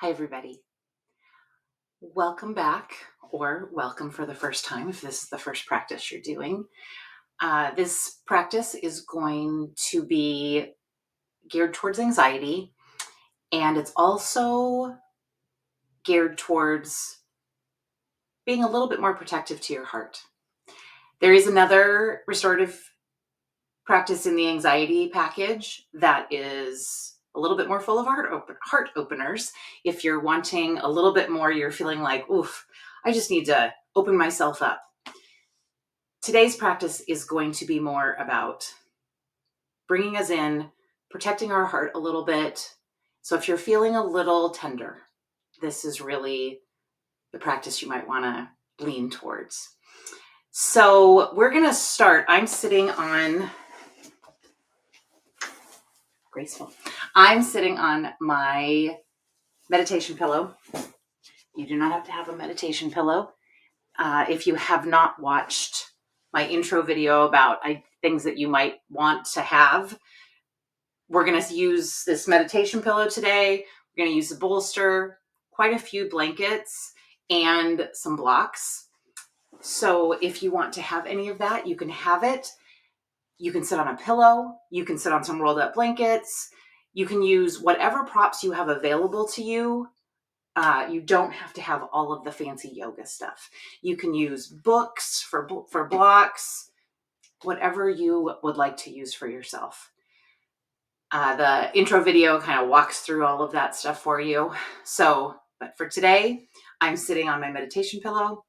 Hi, everybody. Welcome back, or welcome for the first time if this is the first practice you're doing. This practice is going to be geared towards anxiety, and it's also geared towards being a little bit more protective to your heart. There is another restorative practice in the anxiety package that is a little bit more full of heart openers. If you're wanting a little bit more, you're feeling like, oof, I just need to open myself up. Today's practice is going to be more about bringing us in, protecting our heart a little bit. So if you're feeling a little tender, this is really the practice you might want to lean towards. So we're going to start. I'm sitting on my meditation pillow. You do not have to have a meditation pillow. If you have not watched my intro video about things that you might want to have, we're going to use this meditation pillow today. We're going to use a bolster, quite a few blankets, and some blocks. So if you want to have any of that, you can have it. You can sit on a pillow. You can sit on some rolled up blankets. You can use whatever props you have available to you. You don't have to have all of the fancy yoga stuff. You can use books for blocks, whatever you would like to use for yourself. The intro video kind of walks through all of that stuff for you. But for today, I'm sitting on my meditation pillow.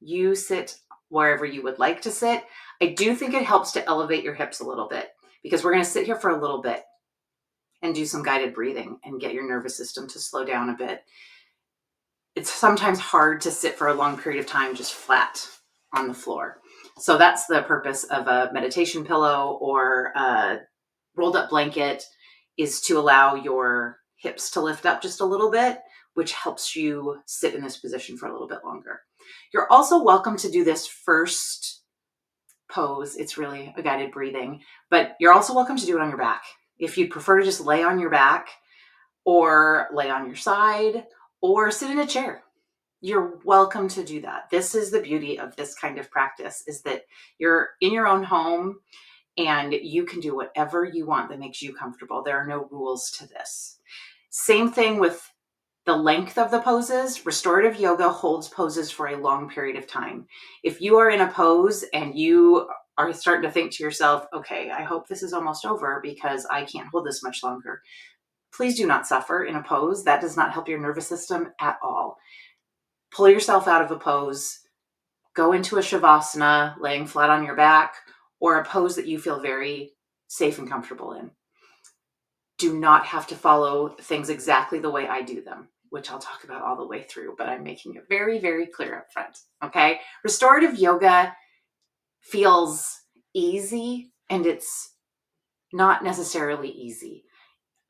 You sit wherever you would like to sit. I do think it helps to elevate your hips a little bit because we're going to sit here for a little bit and do some guided breathing and get your nervous system to slow down a bit. It's sometimes hard to sit for a long period of time just flat on the floor. So that's the purpose of a meditation pillow or a rolled up blanket, is to allow your hips to lift up just a little bit, which helps you sit in this position for a little bit longer. You're also welcome to do this first pose. It's really a guided breathing, but you're also welcome to do it on your back. If you'd prefer to just lay on your back or lay on your side or sit in a chair, you're welcome to do that. This is the beauty of this kind of practice, is that you're in your own home and you can do whatever you want that makes you comfortable. There are no rules to this. Same thing with the length of the poses. Restorative yoga holds poses for a long period of time. If you are in a pose and you are starting to think to yourself, okay, I hope this is almost over because I can't hold this much longer, please do not suffer in a pose. That does not help your nervous system at all. Pull yourself out of a pose, go into a shavasana, laying flat on your back, or a pose that you feel very safe and comfortable in. Do not have to follow things exactly the way I do them, which I'll talk about all the way through, but I'm making it very, very clear up front, okay? Restorative yoga feels easy, and it's not necessarily easy.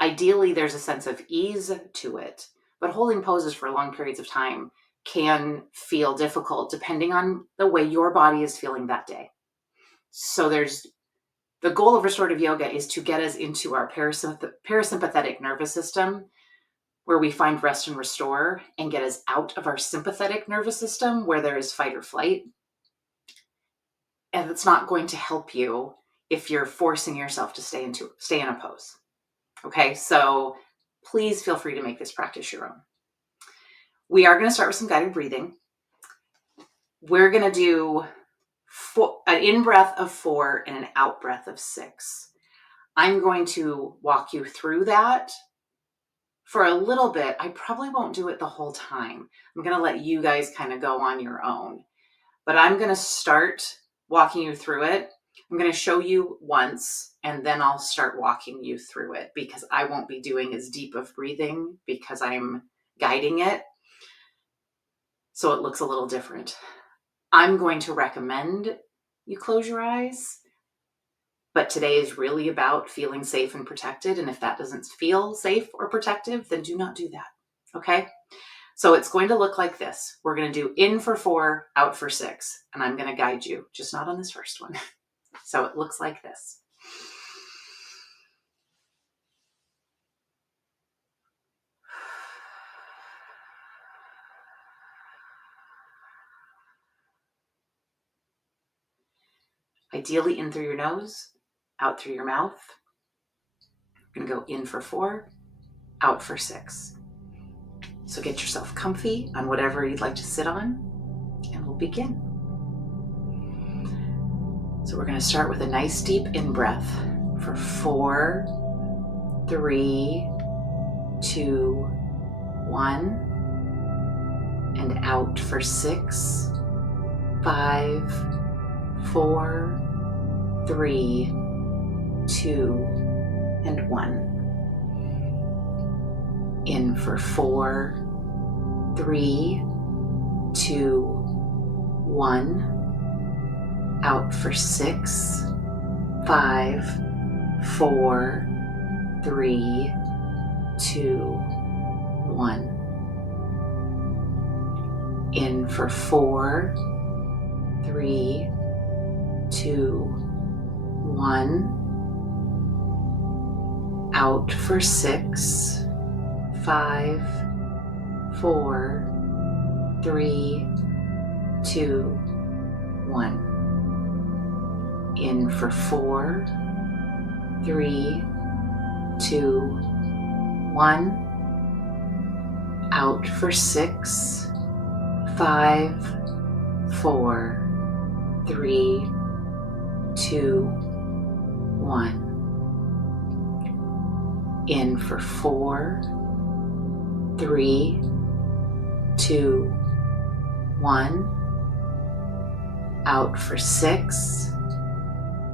Ideally, there's a sense of ease to it, but holding poses for long periods of time can feel difficult depending on the way your body is feeling that day. So the goal of restorative yoga is to get us into our parasympathetic nervous system, where we find rest and restore, and get us out of our sympathetic nervous system, where there is fight or flight. And it's not going to help you if you're forcing yourself to stay in a pose. Okay, so please feel free to make this practice your own. We are going to start with some guided breathing. We're going to do an in-breath of 4 and an out-breath of 6. I'm going to walk you through that for a little bit. I probably won't do it the whole time. I'm going to let you guys kind of go on your own. But I'm going to start walking you through it. I'm going to show you once, and then I'll start walking you through it, because I won't be doing as deep of breathing because I'm guiding it. So it looks a little different. I'm going to recommend you close your eyes, but today is really about feeling safe and protected. And if that doesn't feel safe or protective, then do not do that. Okay? So it's going to look like this. We're going to do in for 4, out for 6, and I'm going to guide you, just not on this first one. So it looks like this. Ideally in through your nose, out through your mouth. You're going to go in for 4, out for 6. So get yourself comfy on whatever you'd like to sit on, and we'll begin. So we're going to start with a nice deep in-breath for 4, 3, 2, 1, and out for 6, 5, 4, 3, 2, and 1. In for 4, 3, 2, 1. Out for 6, 5, 4, 3, 2, 1. In for 4, 3, 2, 1. Out for 6, 5, 4, 3, 2, 1. In for 4, 3, 2, 1. Out for 6, 5, 4, 3, 2, 1. In for 4, 3, 2, 1. Out for 6,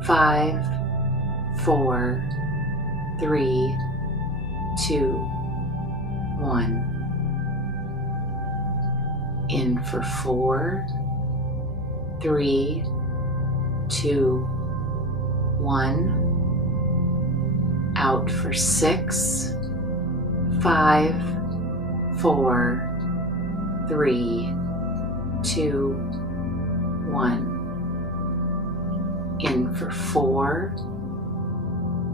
5, 4, 3, 2, 1. In for 4, 3, 2, 1. Out for 6, 5, 4, 3, 2, 1. In for 4,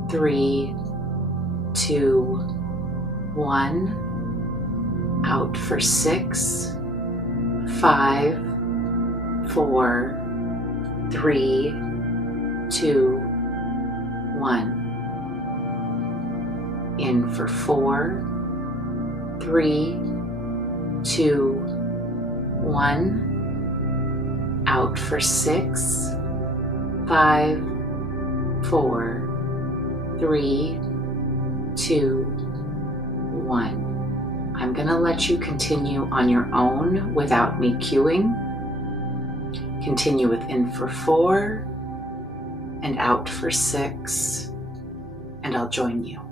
3, 2, 1. Out for 6, 5, 4, 3, 2, 1. In for 4, 3, 2, 1. Out for 6, 5, 4, 3, 2, 1. I'm going to let you continue on your own without me cueing. Continue with in for 4 and out for 6, and I'll join you.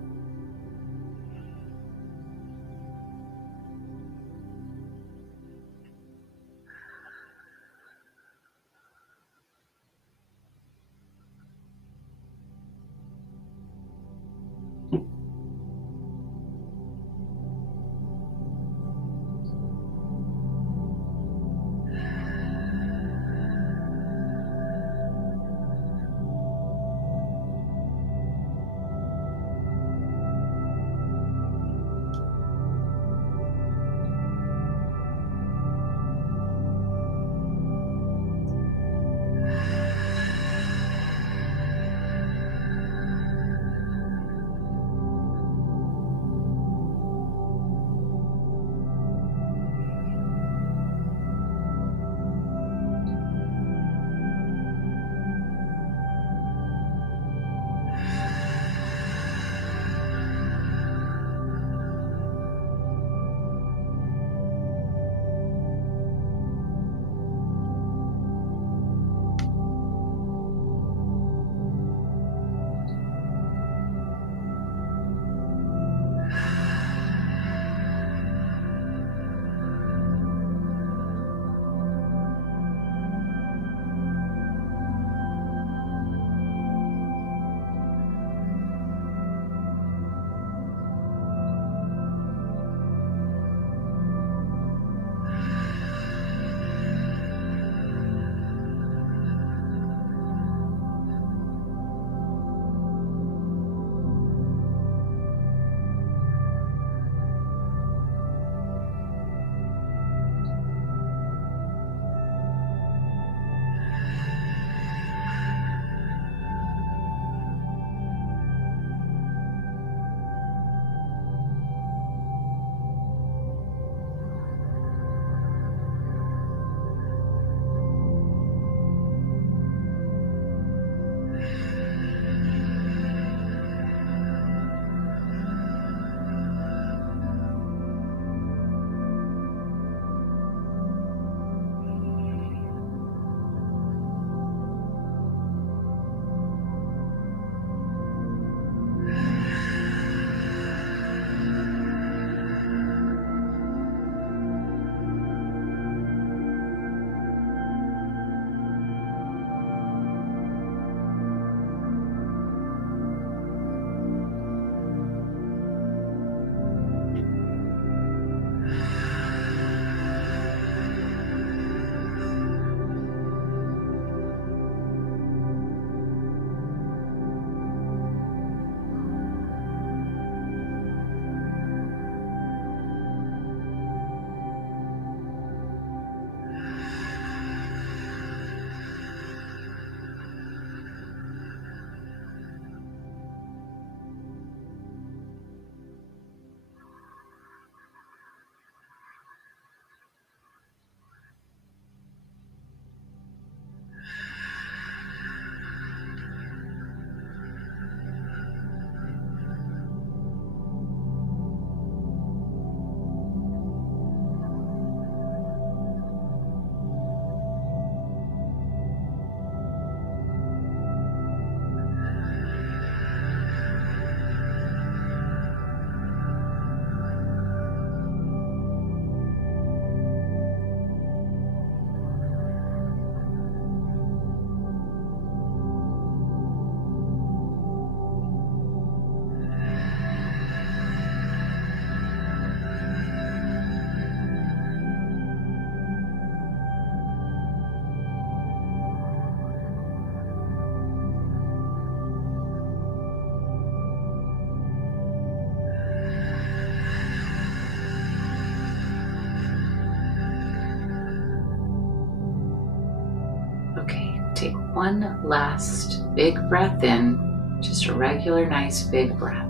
One last big breath in, just a regular, nice big breath.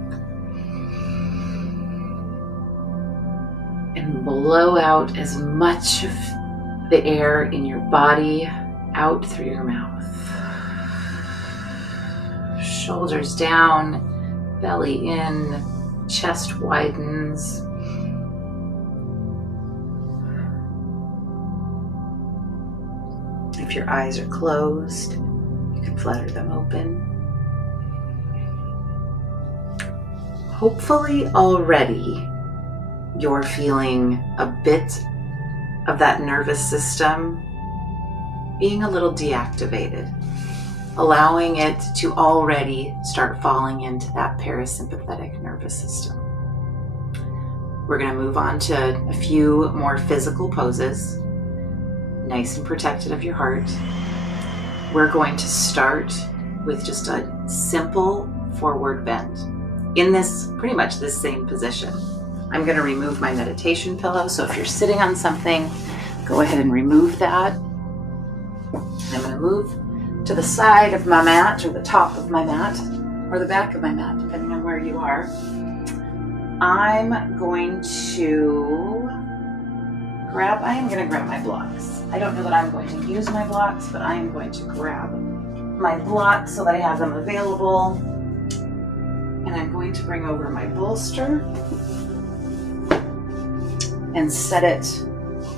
And blow out as much of the air in your body out through your mouth. Shoulders down, belly in, chest widens. If your eyes are closed, you can flutter them open. Hopefully already you're feeling a bit of that nervous system being a little deactivated, allowing it to already start falling into that parasympathetic nervous system. We're going to move on to a few more physical poses, nice and protected of your heart. We're going to start with just a simple forward bend in this, pretty much this same position. I'm going to remove my meditation pillow. So if you're sitting on something, go ahead and remove that. I'm going to move to the side of my mat, or the top of my mat, or the back of my mat, depending on where you are. I'm going to grab my blocks. I don't know that I'm going to use my blocks, but I am going to grab my blocks so that I have them available. And I'm going to bring over my bolster and set it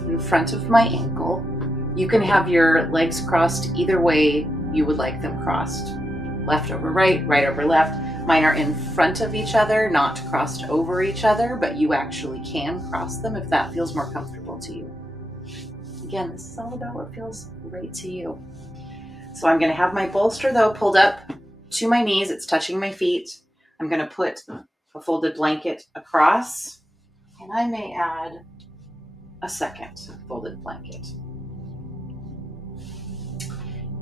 in front of my ankle. You can have your legs crossed either way you would like them crossed. Left over right, right over left. Mine are in front of each other, not crossed over each other, but you actually can cross them if that feels more comfortable to you. Again, this is all about what feels right to you. So I'm going to have my bolster, though, pulled up to my knees. It's touching my feet. I'm going to put a folded blanket across, and I may add a second folded blanket.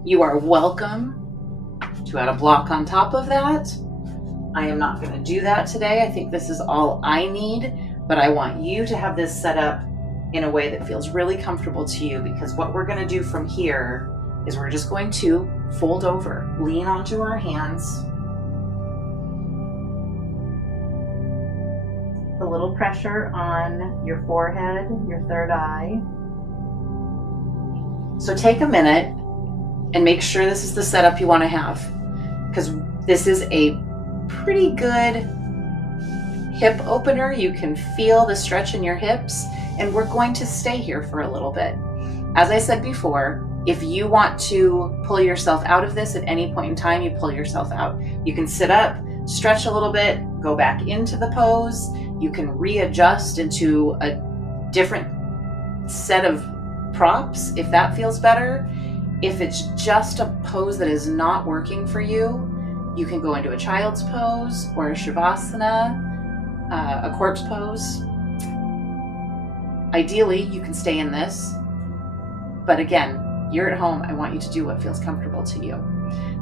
You are welcome to add a block on top of that. I am not going to do that today. I think this is all I need, but I want you to have this set up in a way that feels really comfortable to you, because what we're going to do from here is we're just going to fold over, lean onto our hands. A little pressure on your forehead, your third eye. So take a minute and make sure this is the setup you want to have, because this is a pretty good hip opener. You can feel the stretch in your hips, and we're going to stay here for a little bit. As I said before, if you want to pull yourself out of this at any point in time, you pull yourself out. You can sit up, stretch a little bit, go back into the pose. You can readjust into a different set of props if that feels better. If it's just a pose that is not working for you, you can go into a child's pose or a shavasana, a corpse pose. Ideally, you can stay in this. But again, you're at home. I want you to do what feels comfortable to you.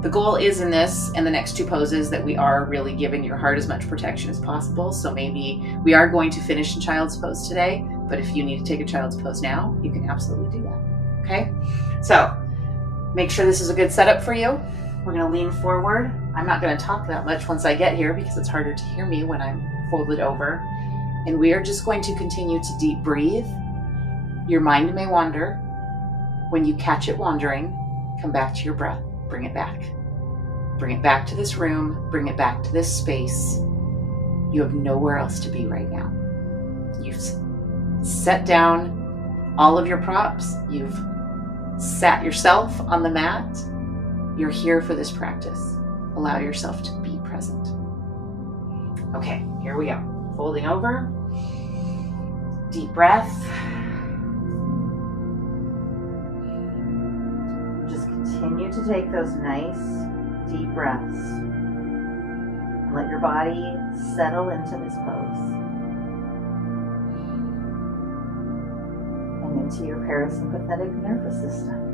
The goal is in this and the next two poses that we are really giving your heart as much protection as possible. So maybe we are going to finish in child's pose today, but if you need to take a child's pose now, you can absolutely do that. Okay? So make sure this is a good setup for you. We're going to lean forward. I'm not going to talk that much once I get here because it's harder to hear me when I'm folded over. And we are just going to continue to deep breathe. Your mind may wander. When you catch it wandering, come back to your breath. Bring it back. Bring it back to this room. Bring it back to this space. You have nowhere else to be right now. You've set down all of your props. You've sat yourself on the mat. You're here for this practice. Allow yourself to be present. Okay, here we go. Folding over. Deep breath. Just continue to take those nice, deep breaths. And let your body settle into this pose. And into your parasympathetic nervous system.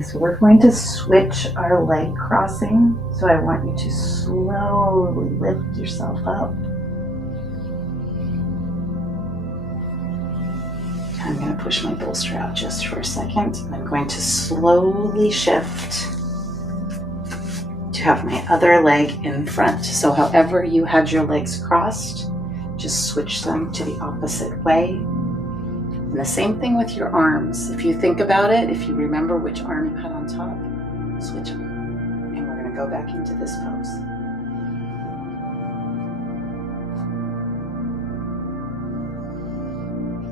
Okay, so we're going to switch our leg crossing. So I want you to slowly lift yourself up. I'm going to push my bolster out just for a second. And I'm going to slowly shift to have my other leg in front. So however you had your legs crossed, just switch them to the opposite way. And the same thing with your arms. If you think about it, if you remember which arm you had on top, switch them. And we're going to go back into this pose.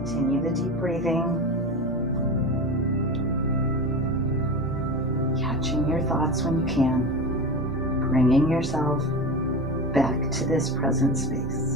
Continue the deep breathing. Catching your thoughts when you can. Bringing yourself back to this present space.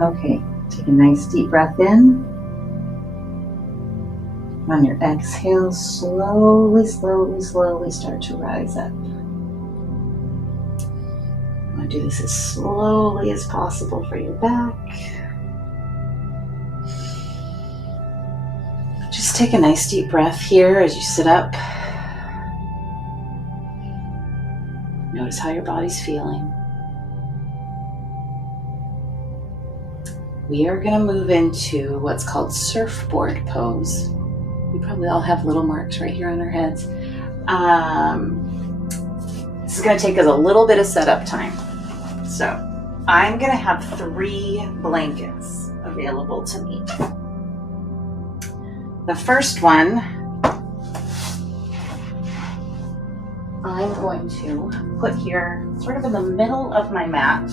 Okay, take a nice deep breath in. On your exhale, slowly, slowly, slowly start to rise up. I'm going to do this as slowly as possible for your back. Just take a nice deep breath here as you sit up. Notice how your body's feeling. We are going to move into what's called surfboard pose. We probably all have little marks right here on our heads. This is going to take us a little bit of setup time. So I'm going to have 3 blankets available to me. The first one, I'm going to put here sort of in the middle of my mat,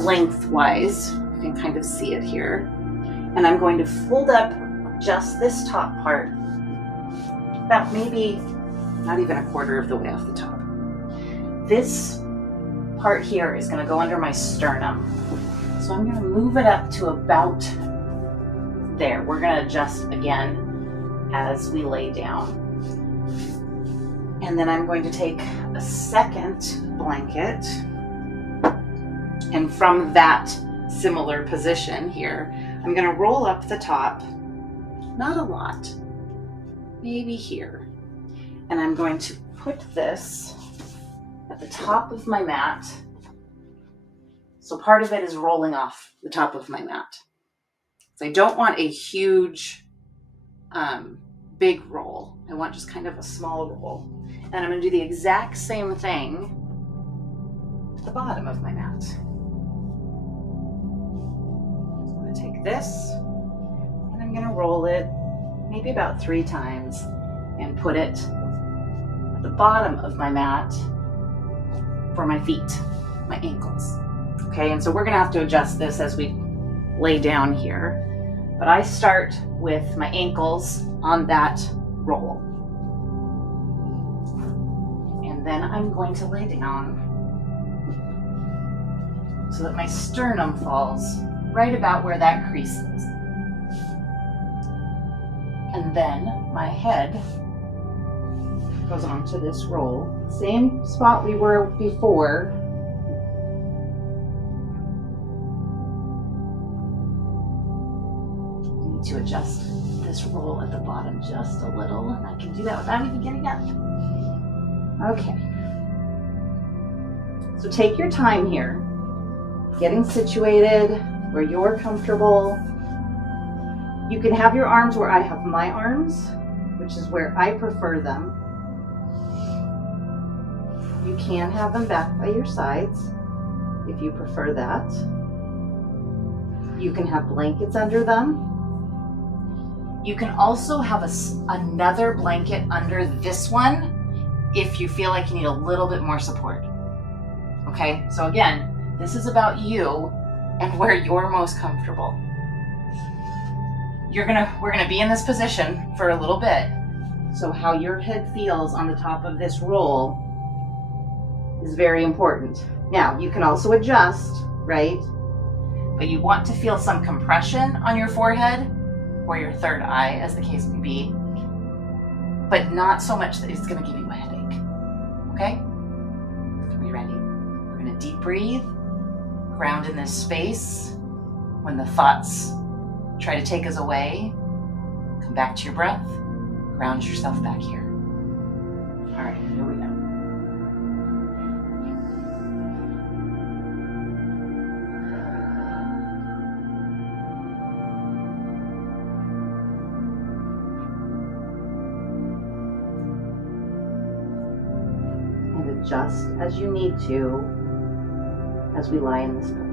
lengthwise. You can kind of see it here. And I'm going to fold up just this top part, about maybe not even a quarter of the way off the top. This part here is going to go under my sternum. So I'm going to move it up to about there. We're going to adjust again as we lay down. And then I'm going to take a second blanket, and from that similar position here, I'm going to roll up the top, not a lot, maybe here. And I'm going to put this at the top of my mat. So part of it is rolling off the top of my mat. So I don't want a huge, big roll. I want just kind of a small roll. And I'm going to do the exact same thing at the bottom of my mat. I'm going to take this and I'm going to roll it maybe about 3 times and put it at the bottom of my mat for my feet, my ankles. Okay, and so we're going to have to adjust this as we lay down here. But I start with my ankles on that roll. And then I'm going to lay down so that my sternum falls right about where that crease is. And then my head goes onto this roll. Same spot we were before. I need to adjust this roll at the bottom just a little, and I can do that without even getting up. Okay. So take your time here, getting situated where you're comfortable. You can have your arms where I have my arms, which is where I prefer them. You can have them back by your sides if you prefer that. You can have blankets under them. You can also have another blanket under this one if you feel like you need a little bit more support. Okay, so again, this is about you and where you're most comfortable. We're gonna be in this position for a little bit. So how your head feels on the top of this roll is very important. Now, you can also adjust, right? But you want to feel some compression on your forehead or your third eye, as the case may be, but not so much that it's gonna give you a headache, okay? Are we ready? We're gonna deep breathe, ground in this space. When the thoughts try to take us away, come back to your breath, ground yourself back here. All right, here we go. And adjust as you need to as we lie in this pose.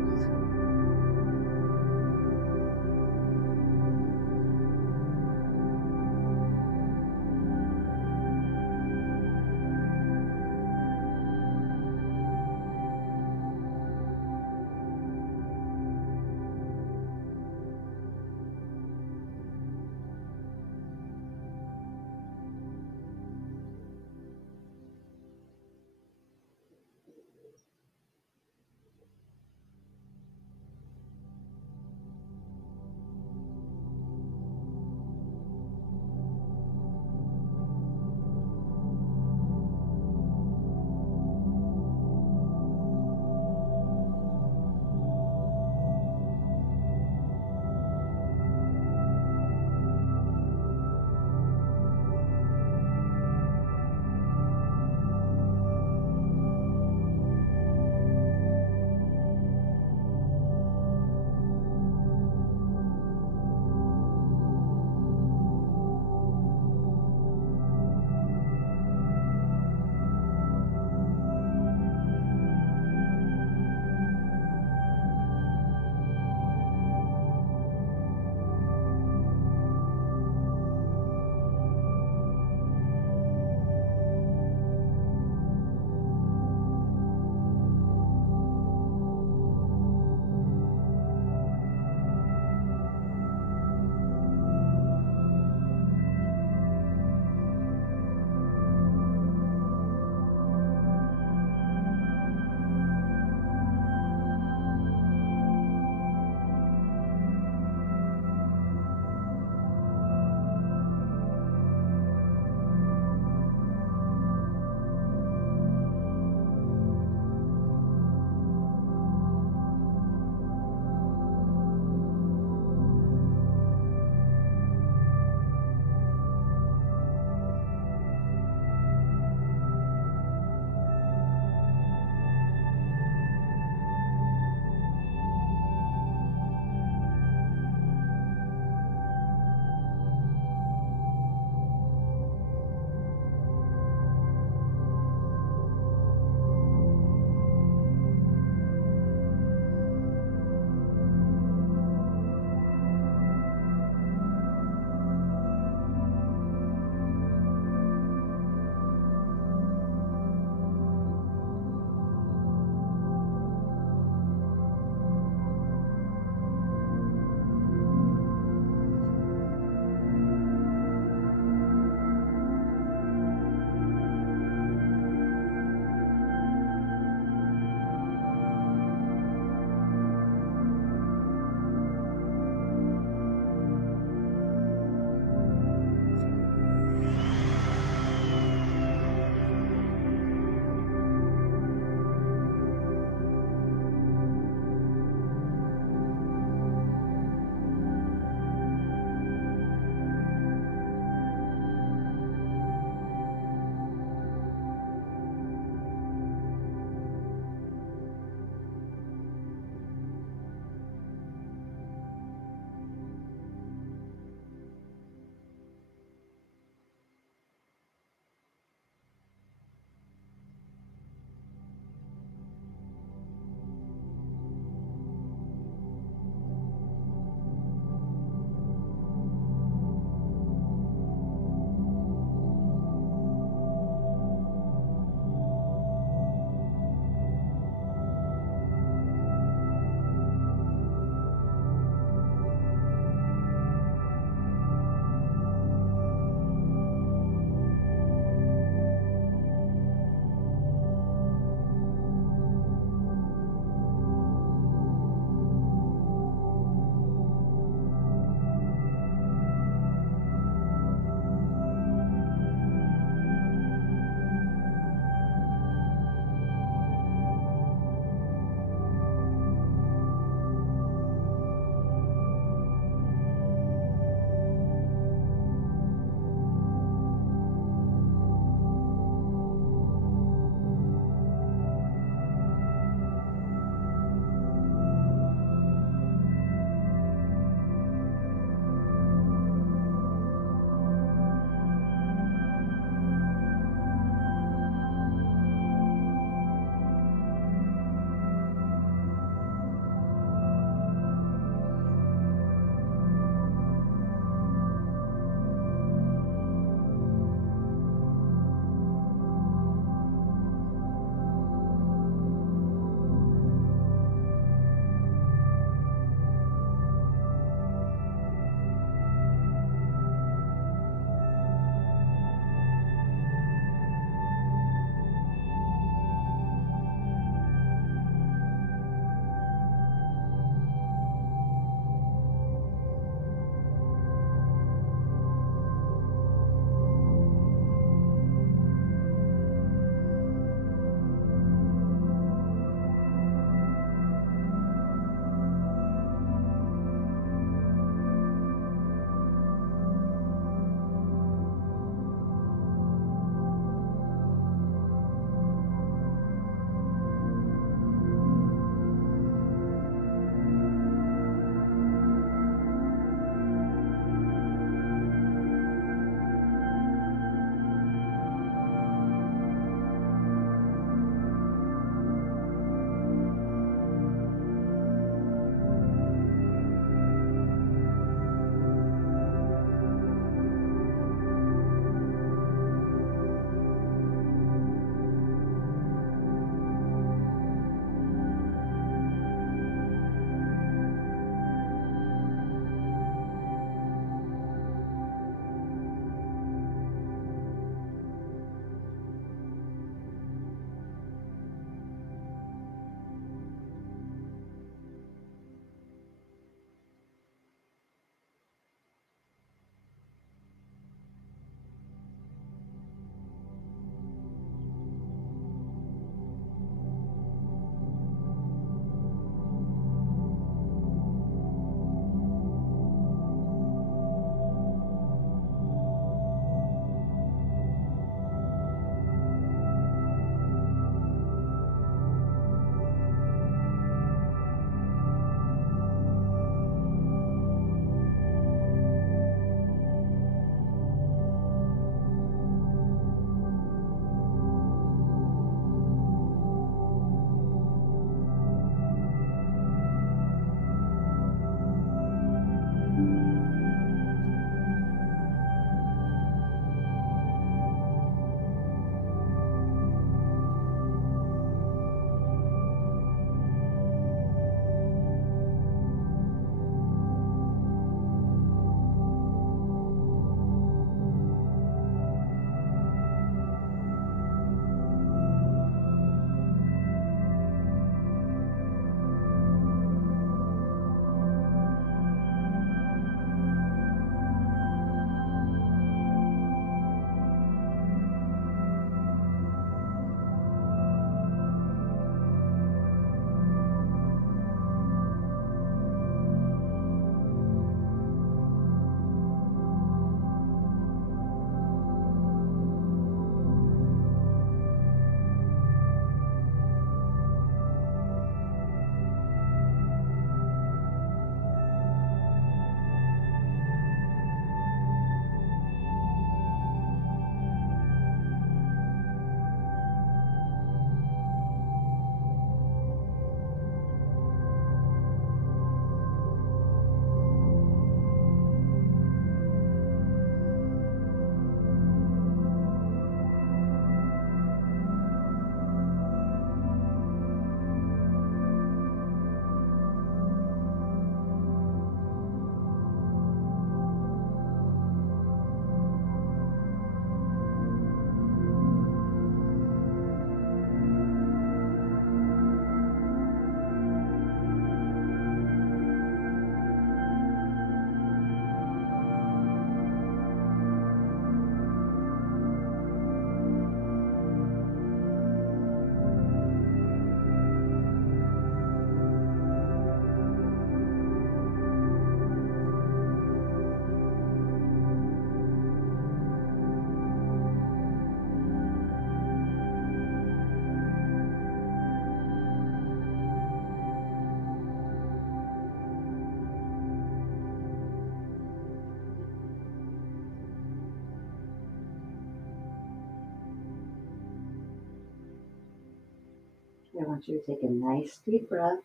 want you to take a nice deep breath.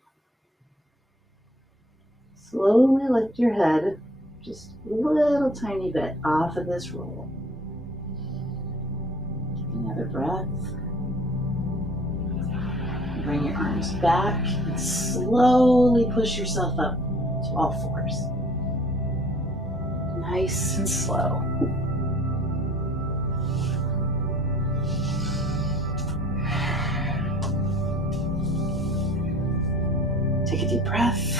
Slowly lift your head just a little tiny bit off of this roll. Another breath. Bring your arms back and slowly push yourself up to all fours. Nice and slow. Take a deep breath.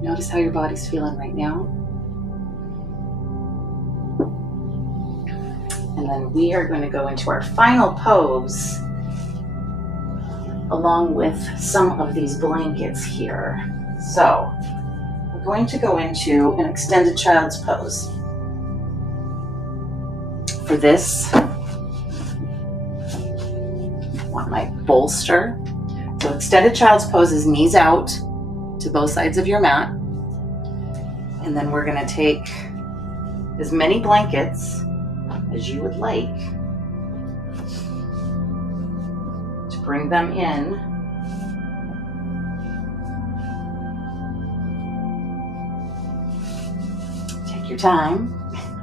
Notice how your body's feeling right now. And then we are going to go into our final pose along with some of these blankets here. So we're going to go into an extended child's pose. For this, I want my bolster. So extended child's pose is knees out to both sides of your mat. And then we're going to take as many blankets as you would like to bring them in. Take your time,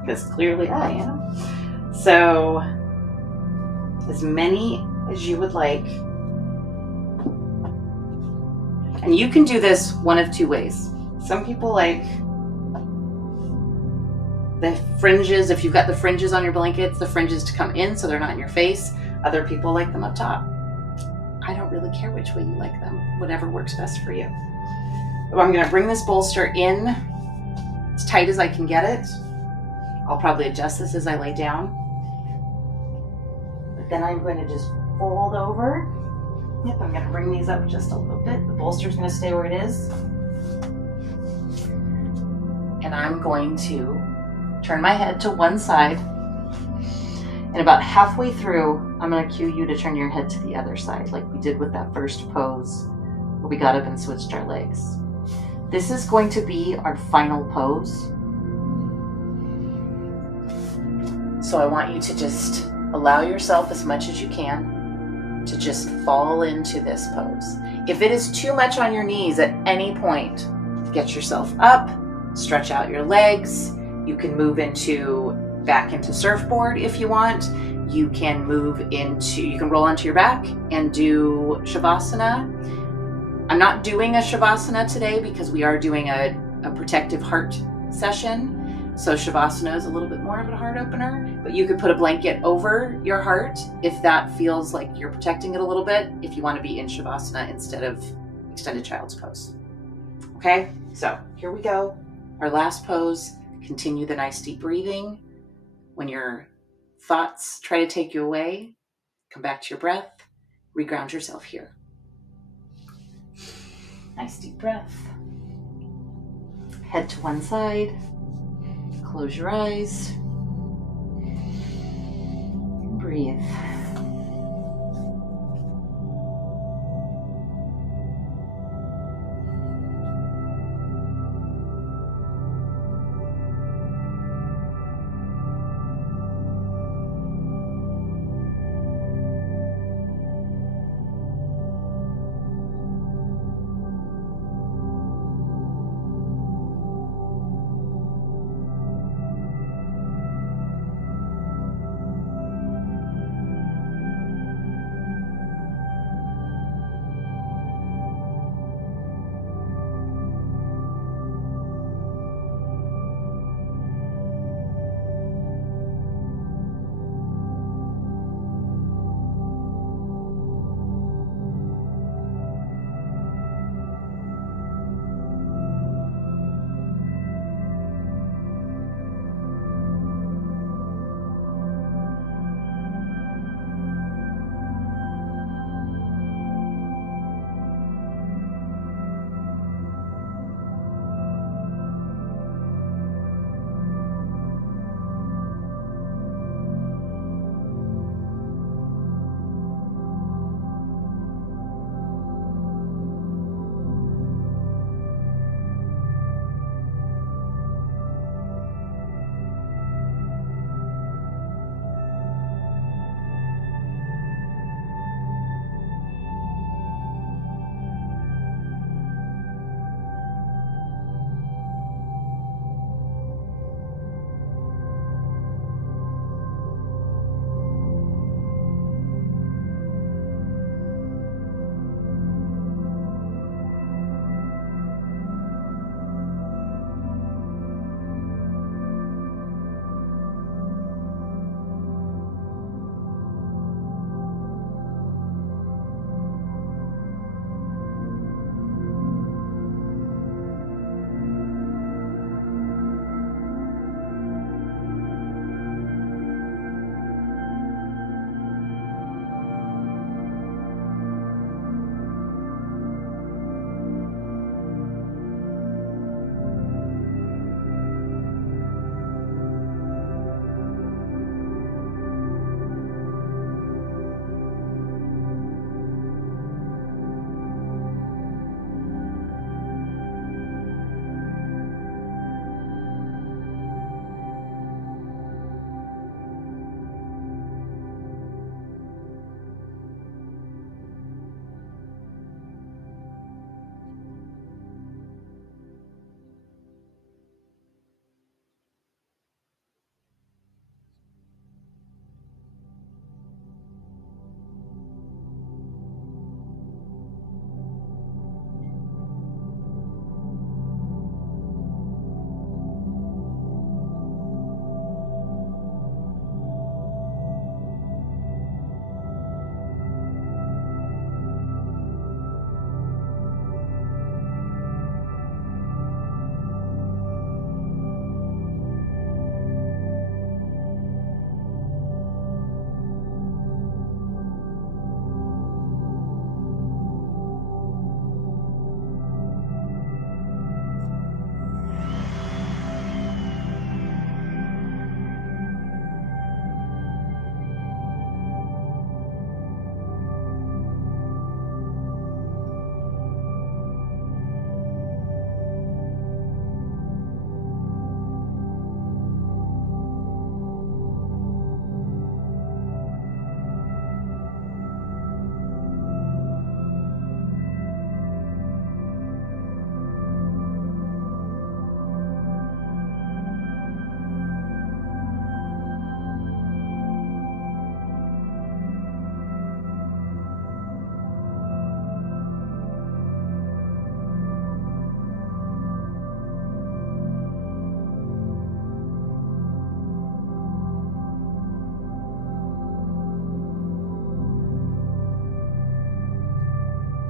because clearly I am. So as many as you would like. And you can do this one of two ways. Some people like the fringes, if you've got the fringes on your blankets, the fringes to come in so they're not in your face. Other people like them up top. I don't really care which way you like them, whatever works best for you. But I'm gonna bring this bolster in as tight as I can get it. I'll probably adjust this as I lay down. But then I'm going to just fold over. Yep, I'm gonna bring these up just a little bit. The bolster's gonna stay where it is. And I'm going to turn my head to one side. And about halfway through, I'm going to cue you to turn your head to the other side, like we did with that first pose where we got up and switched our legs. This is going to be our final pose. So I want you to just allow yourself as much as you can to just fall into this pose. If it is too much on your knees at any point, get yourself up, stretch out your legs. You can move back into surfboard if you want. You can you can roll onto your back and do Shavasana. I'm not doing a Shavasana today because we are doing a protective heart session. So Shavasana is a little bit more of a heart opener, but you could put a blanket over your heart if that feels like you're protecting it a little bit, if you want to be in Shavasana instead of extended child's pose. Okay, so here we go. Our last pose. Continue the nice deep breathing. When your thoughts try to take you away, come back to your breath, reground yourself here. Nice deep breath. Head to one side. Close your eyes. And breathe.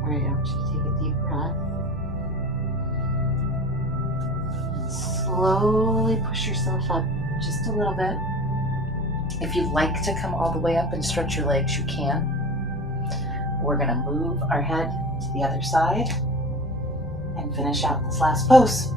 All right, I want you to take a deep breath and slowly push yourself up just a little bit. If you'd like to come all the way up and stretch your legs, you can. We're going to move our head to the other side and finish out this last pose.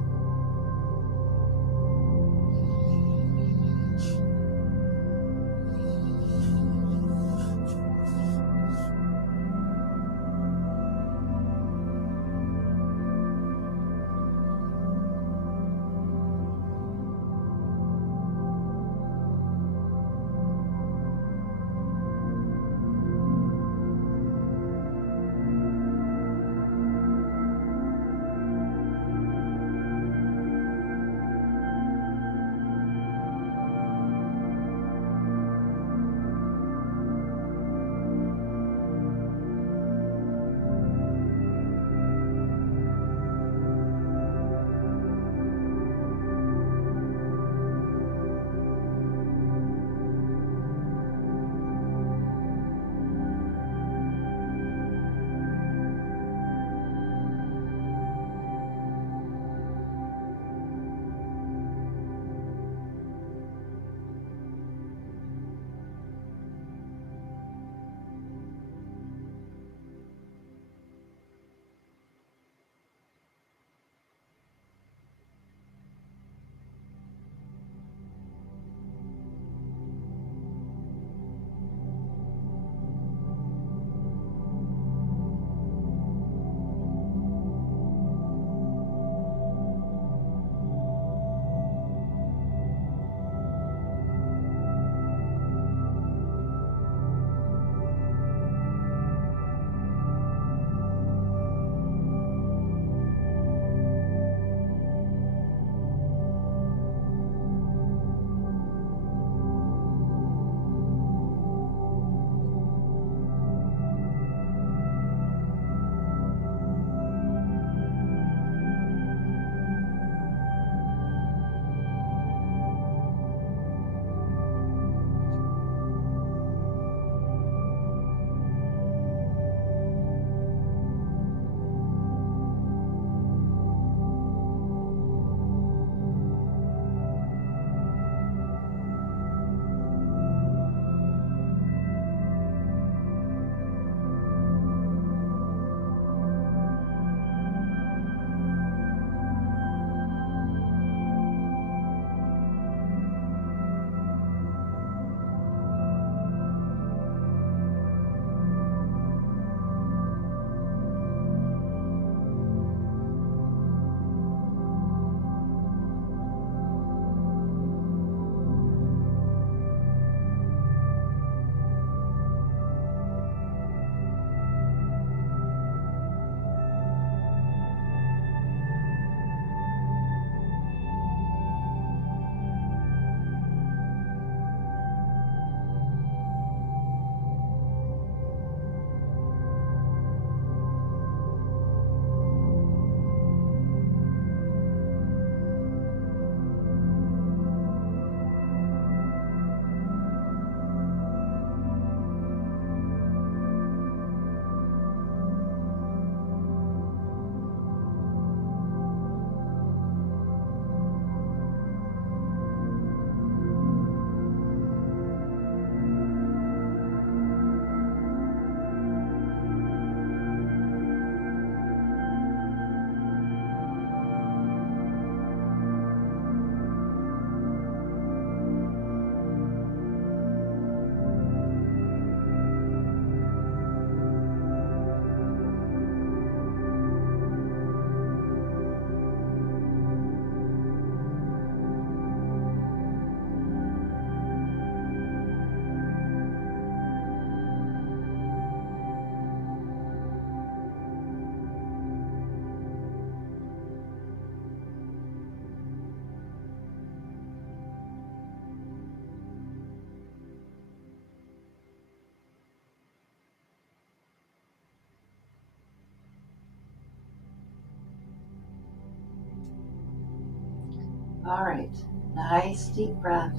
All right, nice deep breath.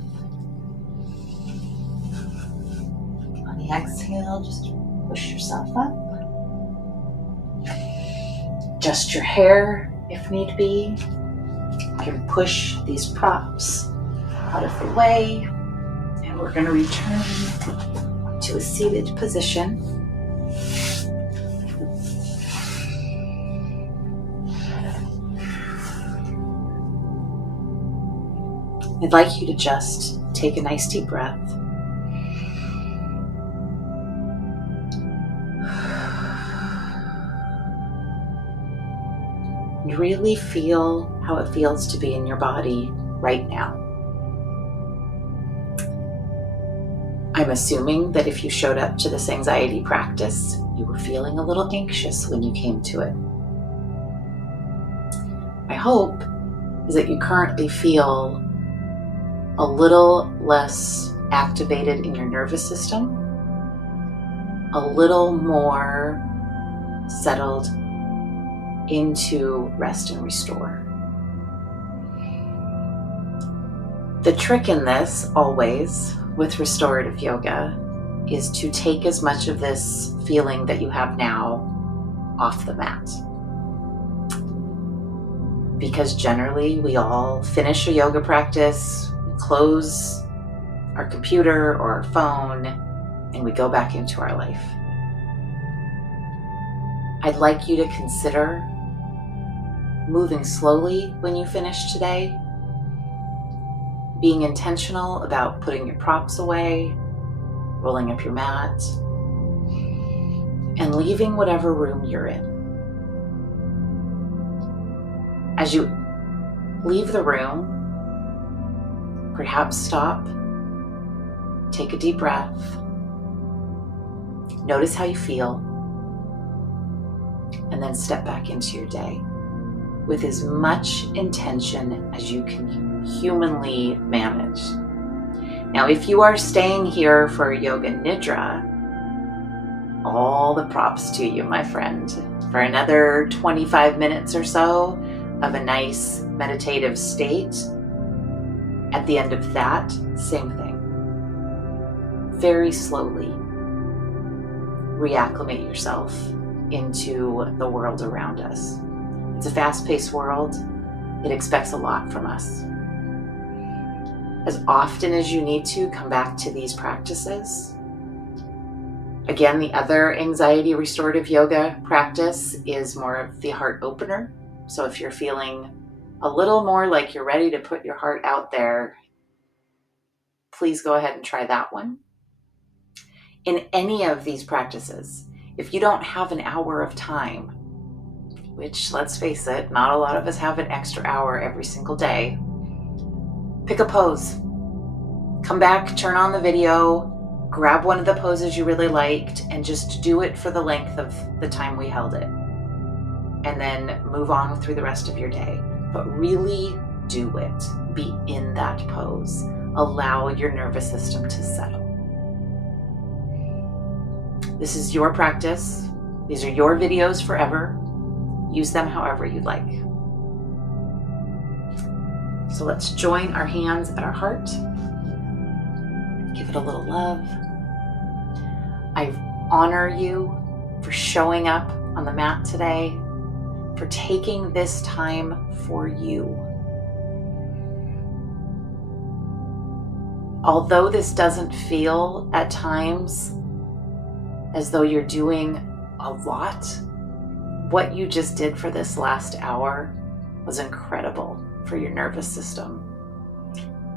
On the exhale, just push yourself up. adjust your hair if need be. You can push these props out of the way, and we're going to return to a seated position. I'd like you to just take a nice deep breath. And really feel how it feels to be in your body right now. I'm assuming that if you showed up to this anxiety practice, you were feeling a little anxious when you came to it. My hope is that you currently feel a little less activated in your nervous system, a little more settled into rest and restore. The trick in this, always, with restorative yoga, is to take as much of this feeling that you have now off the mat. Because generally we all finish a yoga practice, close our computer or our phone, and we go back into our life. I'd like you to consider moving slowly when you finish today, being intentional about putting your props away, rolling up your mat, and leaving whatever room you're in. As you leave the room, perhaps stop, take a deep breath, notice how you feel, and then step back into your day with as much intention as you can humanly manage. Now, if you are staying here for Yoga Nidra, all the props to you, my friend, for another 25 minutes or so of a nice meditative state. At the end of that, same thing. Very slowly reacclimate yourself into the world around us. It's a fast-paced world. It expects a lot from us. As often as you need to, come back to these practices. Again, the other anxiety restorative yoga practice is more of the heart opener. So if you're feeling a little more like you're ready to put your heart out there, please go ahead and try that one. In any of these practices, if you don't have an hour of time, which, let's face it, not a lot of us have an extra hour every single day, pick a pose. Come back, turn on the video, grab one of the poses you really liked, and just do it for the length of the time we held it. And then move on through the rest of your day. But really do it. Be in that pose. Allow your nervous system to settle. This is your practice. These are your videos forever. Use them however you'd like. So let's join our hands at our heart. Give it a little love. I honor you for showing up on the mat today, for taking this time for you. Although this doesn't feel at times as though you're doing a lot, what you just did for this last hour was incredible for your nervous system.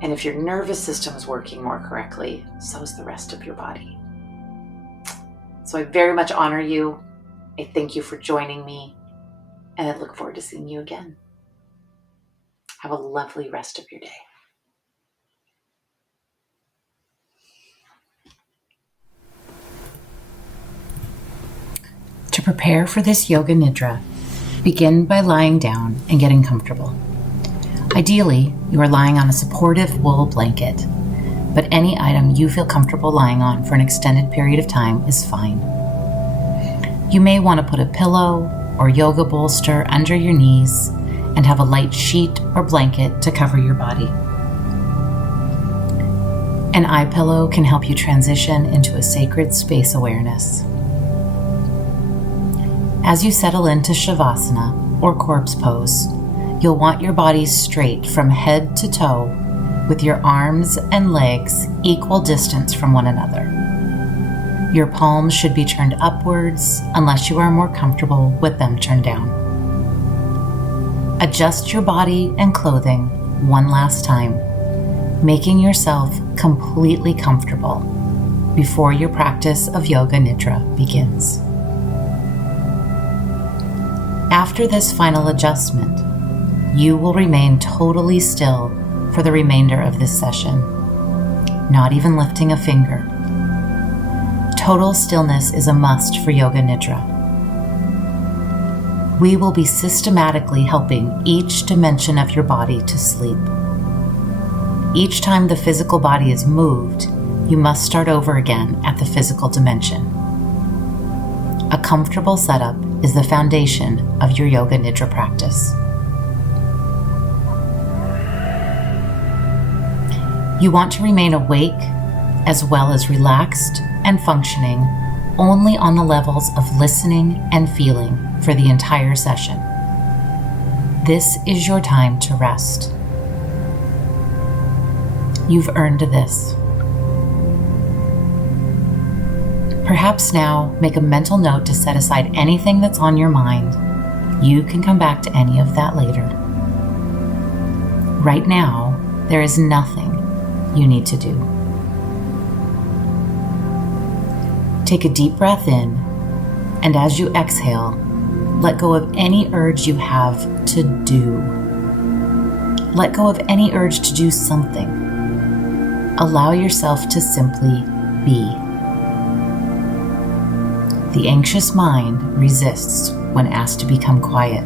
And if your nervous system is working more correctly, so is the rest of your body. So I very much honor you. I thank you for joining me, and I look forward to seeing you again. Have a lovely rest of your day. To prepare for this Yoga Nidra, begin by lying down and getting comfortable. Ideally, you are lying on a supportive wool blanket, but any item you feel comfortable lying on for an extended period of time is fine. You may want to put a pillow or yoga bolster under your knees and have a light sheet or blanket to cover your body. An eye pillow can help you transition into a sacred space awareness. As you settle into Shavasana or corpse pose, you'll want your body straight from head to toe with your arms and legs equal distance from one another. Your palms should be turned upwards unless you are more comfortable with them turned down. Adjust your body and clothing one last time, making yourself completely comfortable before your practice of Yoga Nidra begins. After this final adjustment, you will remain totally still for the remainder of this session, not even lifting a finger. Total stillness is a must for Yoga Nidra. We will be systematically helping each dimension of your body to sleep. Each time the physical body is moved, you must start over again at the physical dimension. A comfortable setup is the foundation of your Yoga Nidra practice. You want to remain awake as well as relaxed and functioning only on the levels of listening and feeling for the entire session. This is your time to rest. You've earned this. Perhaps now make a mental note to set aside anything that's on your mind. You can come back to any of that later. Right now, there is nothing you need to do. Take a deep breath in, and as you exhale, let go of any urge you have to do. Let go of any urge to do something. Allow yourself to simply be. The anxious mind resists when asked to become quiet.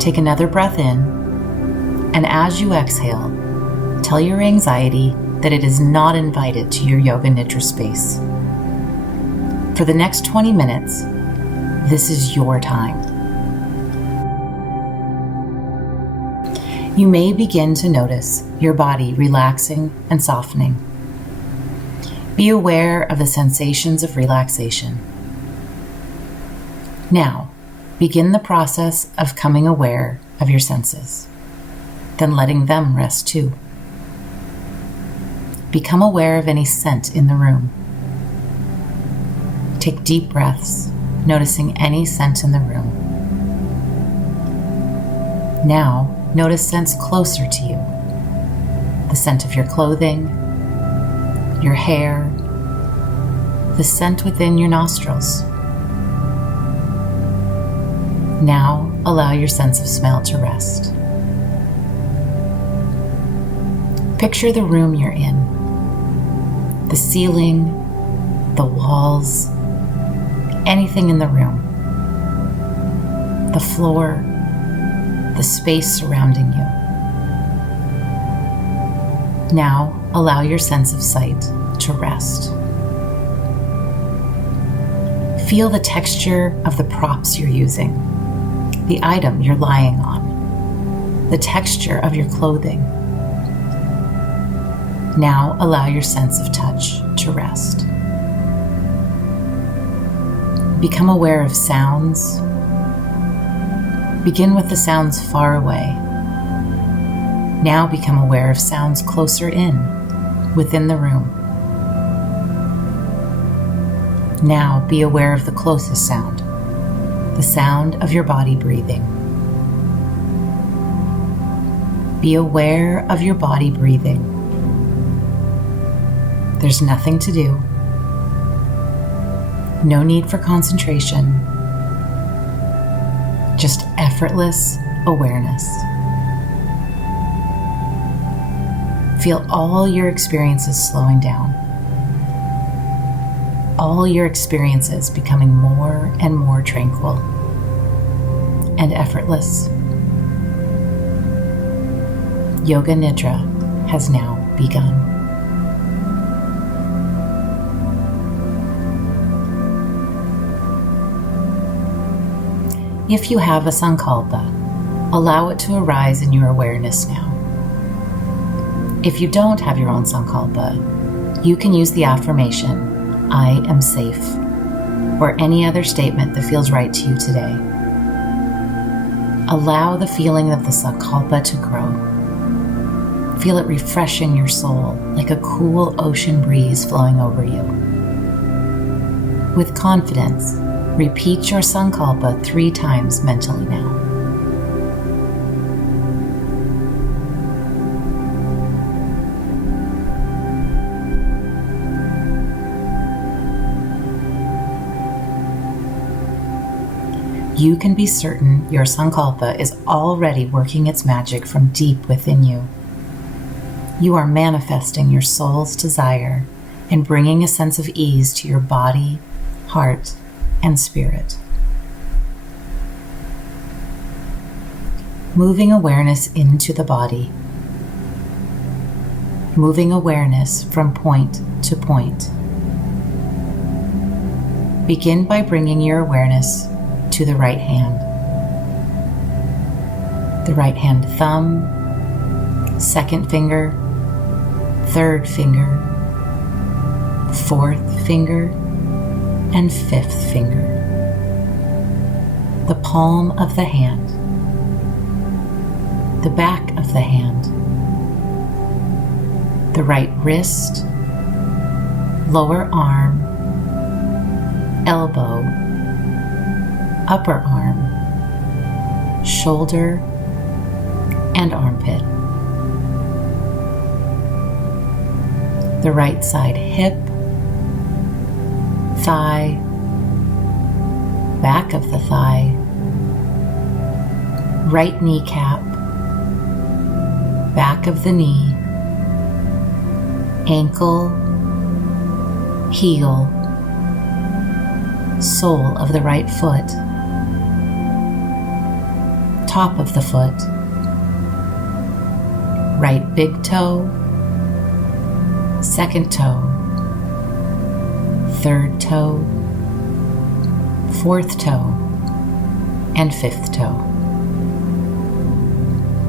Take another breath in, and as you exhale, tell your anxiety that it is not invited to your Yoga Nidra space. For the next 20 minutes, this is your time. You may begin to notice your body relaxing and softening. Be aware of the sensations of relaxation. Now, begin the process of coming aware of your senses, then letting them rest too. Become aware of any scent in the room. Take deep breaths, noticing any scent in the room. Now, notice scents closer to you. The scent of your clothing, your hair, the scent within your nostrils. Now, allow your sense of smell to rest. Picture the room you're in. The ceiling, the walls, anything in the room. The floor, the space surrounding you. Now, allow your sense of sight to rest. Feel the texture of the props you're using, the item you're lying on, the texture of your clothing. Now allow your sense of touch to rest. Become aware of sounds. Begin with the sounds far away. Now become aware of sounds closer in, within the room. Now be aware of the closest sound, the sound of your body breathing. Be aware of your body breathing. There's nothing to do. No need for concentration. Just effortless awareness. Feel all your experiences slowing down. All your experiences becoming more and more tranquil and effortless. Yoga Nidra has now begun. If you have a sankalpa, allow it to arise in your awareness now. If you don't have your own sankalpa, you can use the affirmation, I am safe, or any other statement that feels right to you today. Allow the feeling of the Sankalpa to grow. Feel it refreshing your soul like a cool ocean breeze flowing over you. With confidence, repeat your Sankalpa 3 times mentally now. You can be certain your Sankalpa is already working its magic from deep within you. You are manifesting your soul's desire and bringing a sense of ease to your body, heart, and spirit. Moving awareness into the body. Moving awareness from point to point. Begin by bringing your awareness to the right hand. The right hand thumb, second finger, third finger, fourth finger, and fifth finger. The palm of the hand. The back of the hand. The right wrist, lower arm, elbow, upper arm, shoulder, and armpit. The right side hip, thigh, back of the thigh, right kneecap, back of the knee, ankle, heel, sole of the right foot, top of the foot, right big toe, second toe, third toe, fourth toe, and fifth toe.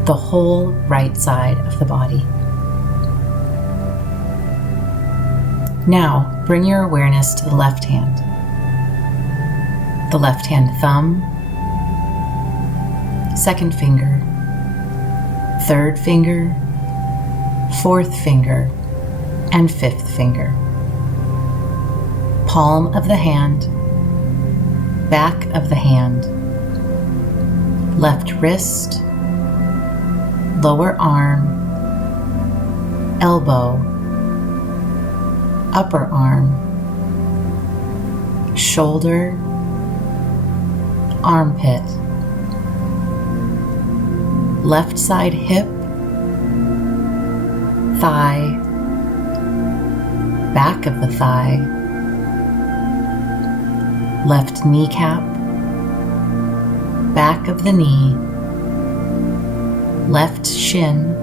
The whole right side of the body. Now, bring your awareness to the left hand. The left hand thumb, second finger, third finger, fourth finger, and fifth finger. Palm of the hand, back of the hand, left wrist, lower arm, elbow, upper arm, shoulder, armpit, left side hip, thigh, back of the thigh, left kneecap, back of the knee, left shin,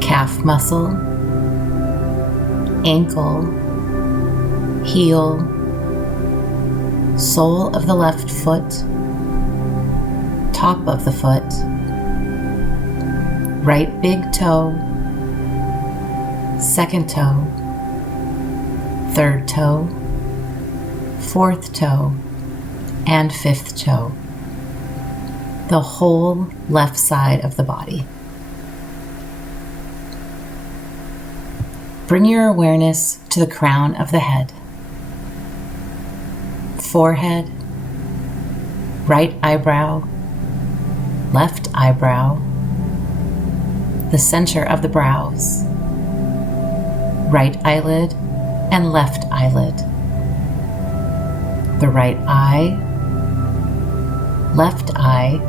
calf muscle, ankle, heel, sole of the left foot, top of the foot, right big toe, second toe, third toe, fourth toe, and fifth toe. The whole left side of the body. Bring your awareness to the crown of the head, forehead, right eyebrow, left eyebrow, the center of the brows, right eyelid and left eyelid, the right eye, left eye,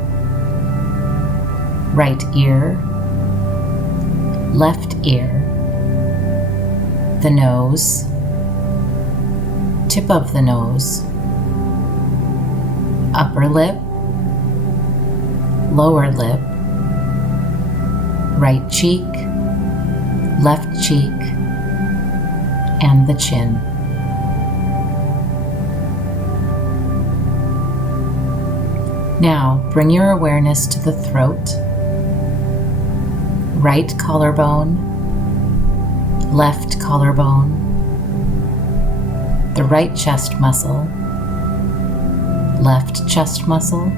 right ear, left ear, the nose, tip of the nose, upper lip, lower lip, right cheek, left cheek, and the chin. Now bring your awareness to the throat, right collarbone, left collarbone, the right chest muscle, left chest muscle,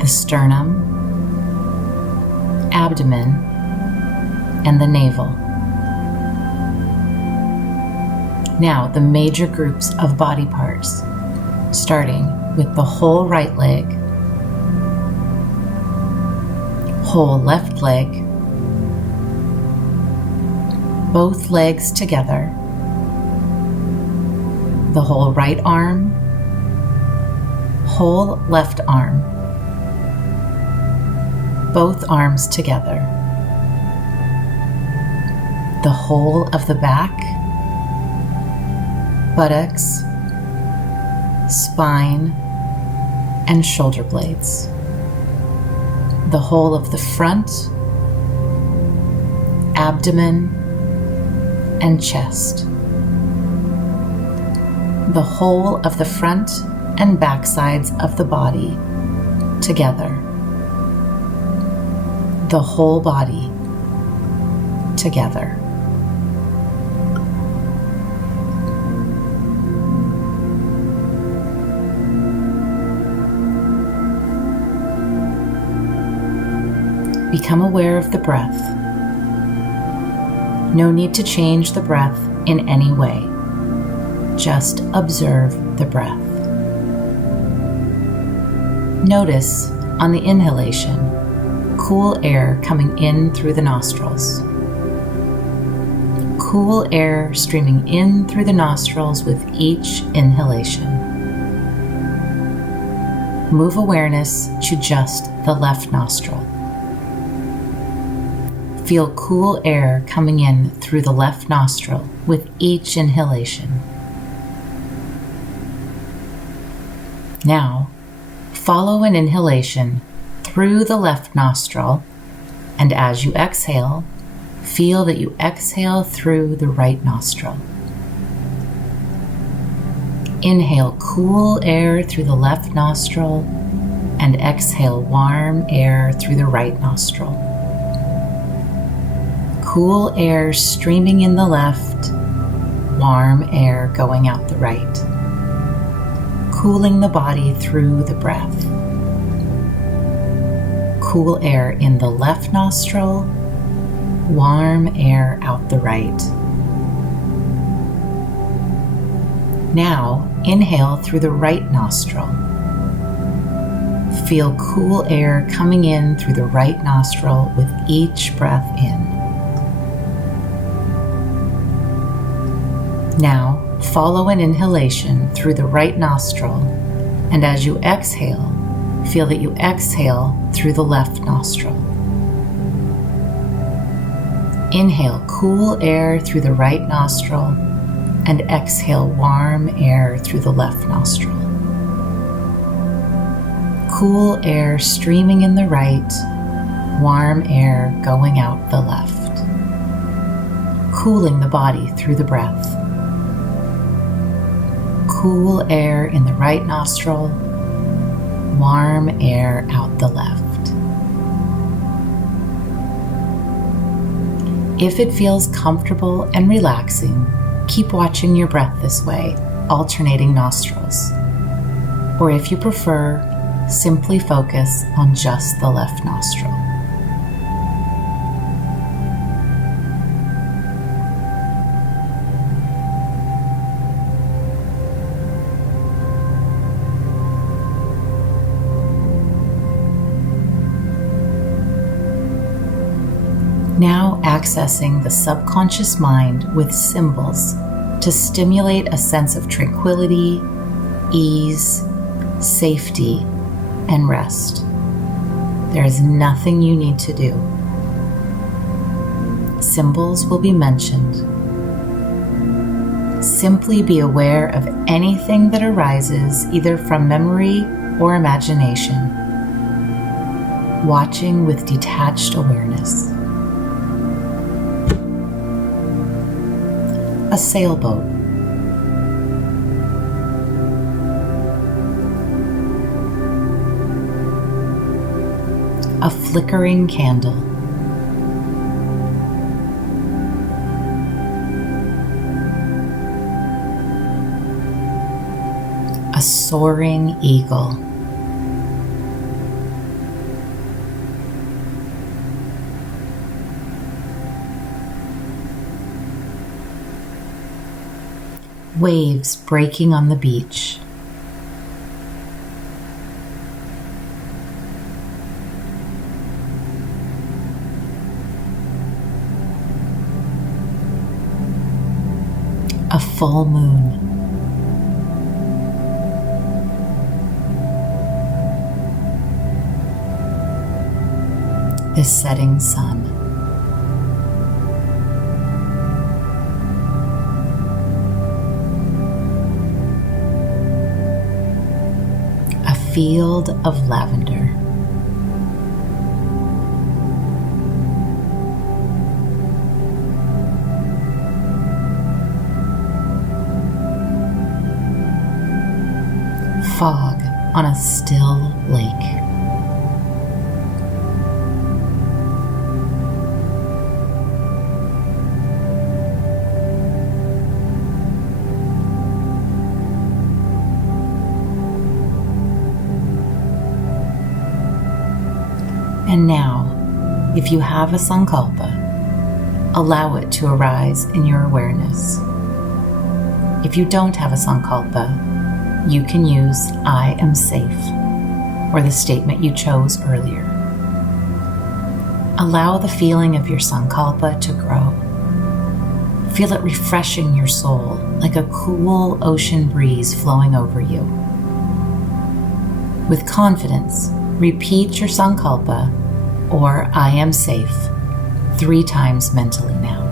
the sternum, abdomen, and the navel. Now, the major groups of body parts, starting with the whole right leg, whole left leg, both legs together, the whole right arm, whole left arm, both arms together, the whole of the back, buttocks, spine, and shoulder blades, the whole of the front, abdomen, and chest, the whole of the front and back sides of the body together, the whole body together. Become aware of the breath. No need to change the breath in any way. Just observe the breath. Notice on the inhalation, cool air coming in through the nostrils. Cool air streaming in through the nostrils with each inhalation. Move awareness to just the left nostril. Feel cool air coming in through the left nostril with each inhalation. Now, follow an inhalation through the left nostril, and as you exhale, feel that you exhale through the right nostril. Inhale cool air through the left nostril, and exhale warm air through the right nostril. Cool air streaming in the left, warm air going out the right, cooling the body through the breath. Cool air in the left nostril, warm air out the right. Now, inhale through the right nostril. Feel cool air coming in through the right nostril with each breath in. Now, follow an inhalation through the right nostril, and as you exhale, feel that you exhale through the left nostril. Inhale cool air through the right nostril, and exhale warm air through the left nostril. Cool air streaming in the right, warm air going out the left, cooling the body through the breath. Cool air in the right nostril, warm air out the left. If it feels comfortable and relaxing, keep watching your breath this way, alternating nostrils. Or if you prefer, simply focus on just the left nostril. Now accessing the subconscious mind with symbols to stimulate a sense of tranquility, ease, safety, and rest. There is nothing you need to do. Symbols will be mentioned. Simply be aware of anything that arises either from memory or imagination, watching with detached awareness. A sailboat, a flickering candle, a soaring eagle. Waves breaking on the beach. A full moon. The setting sun. A field of lavender. Fog on a still lake. And now, if you have a sankalpa, allow it to arise in your awareness. If you don't have a sankalpa, you can use I am safe, or the statement you chose earlier. Allow the feeling of your sankalpa to grow. Feel it refreshing your soul like a cool ocean breeze flowing over you. With confidence, repeat your sankalpa, or I am safe, 3 times mentally now.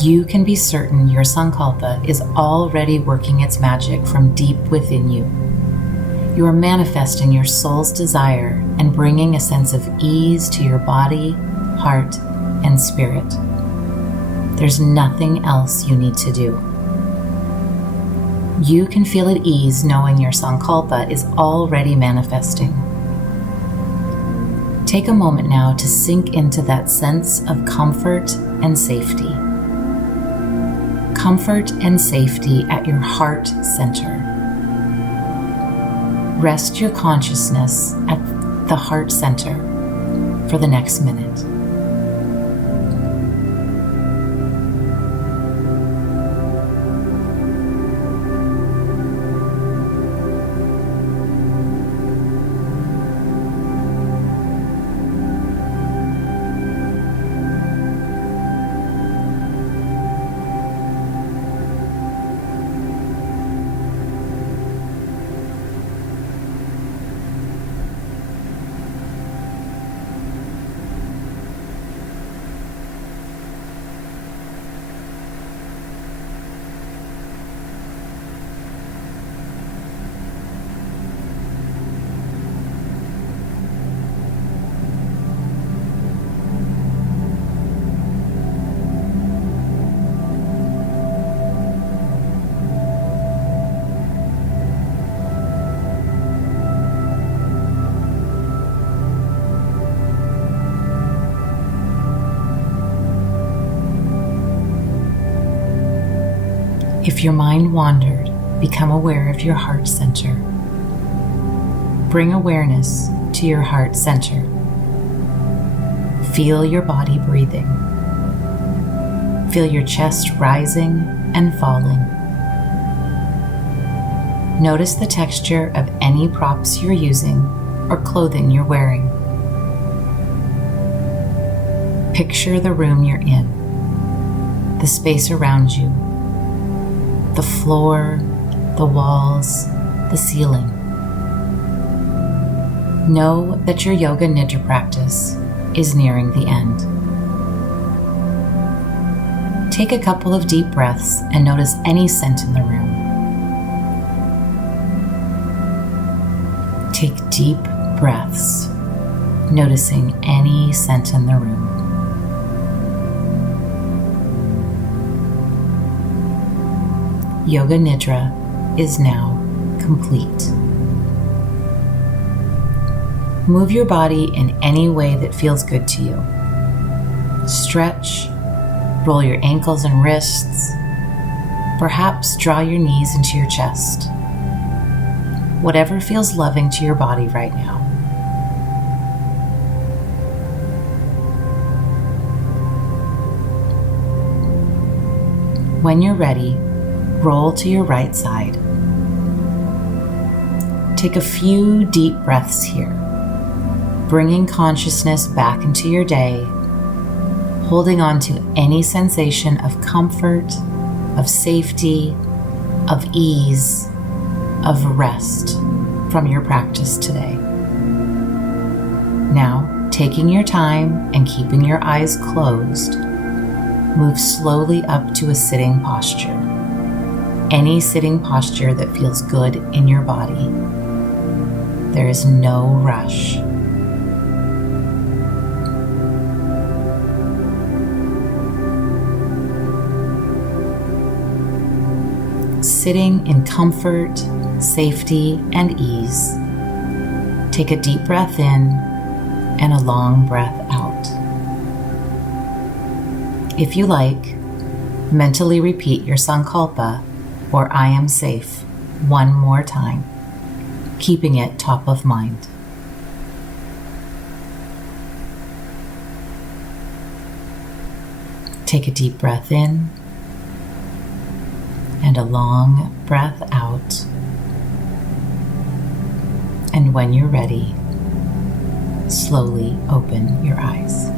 You can be certain your sankalpa is already working its magic from deep within you. You are manifesting your soul's desire and bringing a sense of ease to your body, heart, and spirit. There's nothing else you need to do. You can feel at ease knowing your sankalpa is already manifesting. Take a moment now to sink into that sense of comfort and safety. Comfort and safety at your heart center. Rest your consciousness at the heart center for the next minute. If your mind wandered, become aware of your heart center. Bring awareness to your heart center. Feel your body breathing. Feel your chest rising and falling. Notice the texture of any props you're using or clothing you're wearing. Picture the room you're in, the space around you, the floor, the walls, the ceiling. Know that your yoga nidra practice is nearing the end. Take a couple of deep breaths and notice any scent in the room. Take deep breaths, noticing any scent in the room. Yoga Nidra is now complete. Move your body in any way that feels good to you. Stretch, roll your ankles and wrists. Perhaps draw your knees into your chest. Whatever feels loving to your body right now. When you're ready, roll to your right side. Take a few deep breaths here, bringing consciousness back into your day, holding on to any sensation of comfort, of safety, of ease, of rest from your practice today. Now, taking your time and keeping your eyes closed, move slowly up to a sitting posture. Any sitting posture that feels good in your body. There is no rush. Sitting in comfort, safety, and ease. Take a deep breath in and a long breath out. If you like, mentally repeat your Sankalpa or I am safe one more time, keeping it top of mind. Take a deep breath in and a long breath out. And when you're ready, slowly open your eyes.